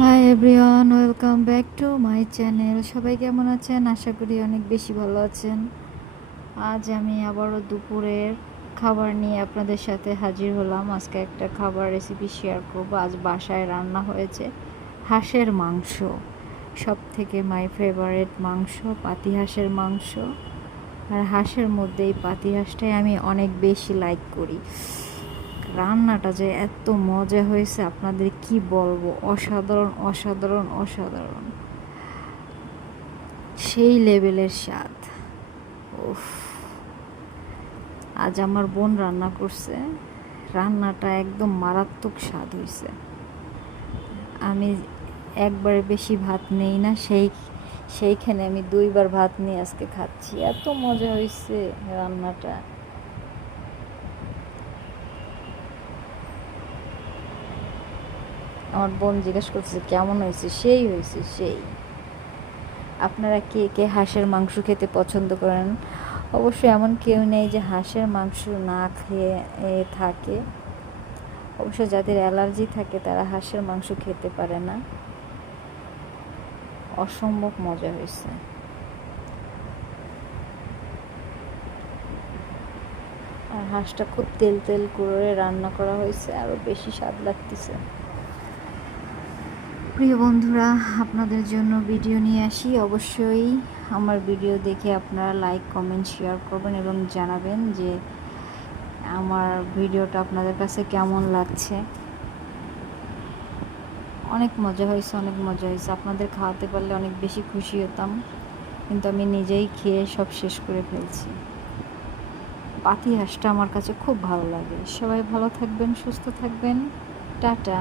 Hi everyone, welcome back to my channel. সবাই কেমন আছেন? আশা করি অনেক বেশি ভালো আছেন। আজ আমি আবারও দুপুরের খাবার নিয়ে আপনাদের সাথে হাজির হলাম। আজকে একটা খাবার রেসিপি শেয়ার করব। আজ বাসায় রান্না হয়েছে হাঁসের মাংস। সব থেকে মাই ফেভারিট মাংস পাতি হাঁসের মাংস। আর হাঁসের মধ্যে এই পাতি হাঁসটাই আমি অনেক বেশি লাইক করি। রান্নাটা যে এত মজা হয়েছে আপনাদের কি বলবো, অসাধারণ অসাধারণ অসাধারণ, সেই লেভেলের স্বাদ। উফ, আজ আমার বোন রান্না করছে, রান্নাটা একদম মারাত্মক স্বাদ হয়েছে। আমি একবারে বেশি ভাত নেই না, সেইখানে আমি 2বার ভাত নিয়ে আজকে খাচ্ছি, এত মজা হয়েছে রান্নাটা। আমার বোন জিজ্ঞেস করছে কেমন হয়েছে, সেই হয়েছে সেই। আপনারা কে কে হাঁসের মাংস খেতে পছন্দ করেন? অবশ্যই এমন কেউ নেই যে হাঁসের মাংস না খেয়ে থাকে। অবশ্য যাদের অ্যালার্জি থাকে তারা হাঁসের মাংস খেতে পারে না। অসম্ভব মজা হয়েছে। আর হাঁসটা খুব তেল তেল করে রান্না করা হয়েছে, আরও বেশি স্বাদ লাগতেছে। প্রিয় বন্ধুরা, আপনাদের জন্য ভিডিও নিয়ে আসি। অবশ্যই আমার ভিডিও দেখে আপনারা লাইক, কমেন্ট, শেয়ার করবেন এবং জানাবেন যে আমার ভিডিওটা আপনাদের কাছে কেমন লাগছে। অনেক মজা হয়েছে, অনেক মজা হয়েছে। আপনাদের খাওয়াতে পারলে অনেক বেশি খুশি হতাম, কিন্তু আমি নিজেই খেয়ে সব শেষ করে ফেলছি। পাতি হাঁসটা আমার কাছে খুব ভালো লাগে। সবাই ভালো থাকবেন, সুস্থ থাকবেন। টাটা।